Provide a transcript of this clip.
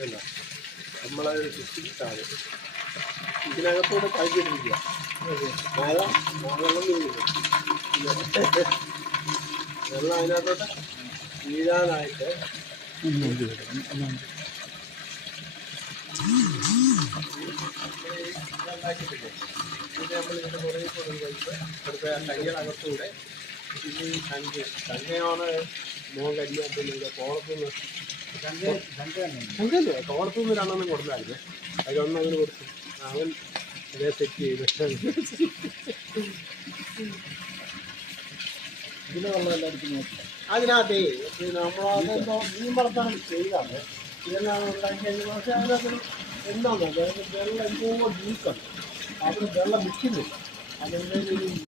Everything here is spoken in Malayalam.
അല്ല നമ്മളത് സൃഷ്ടിച്ചിട്ടാണ് ഇതിനകത്തോടെ കഴിച്ചിട്ടിരിക്കുക മഴ വെള്ളം വെള്ളം അതിനകത്തോട്ട് വീഴാനായിട്ട് ഉണ്ടാക്കിയിട്ടില്ലേ പിന്നെ നമ്മൾ ഇതിൻ്റെ പുറകിൽ കൂടെ കഴിച്ച് അടുത്ത കയ്യടകത്തൂടെ ഇത് ചങ്ങയാണ് മോൻ കരിയാത്തിൽ ഇവിടെ കോളത്തുനിന്ന് ചങ്കല്ലേ കോളത്തുനിന്ന് രണ്ടെണ്ണം കൊടുത്തായിരുന്നു അതിലൊന്നും അവന് കൊടുത്തു അവൻ അതേ സെറ്റ് ചെയ്ത് ഇതിന് വെള്ളം എല്ലാവർക്കും അതിനകത്തേ നമ്മളതെന്തോ മീൻ വളർത്താണ് ചെയ്താണ് ഇതെല്ലാം ഉണ്ടാക്കിയത് പക്ഷേ അതിനകത്ത് എന്താണെന്ന് വെള്ളം എന്തോ ലീക്കാണ് അവിടെ വെള്ളം നിൽക്കുന്നില്ല അതെന്തെങ്കിലും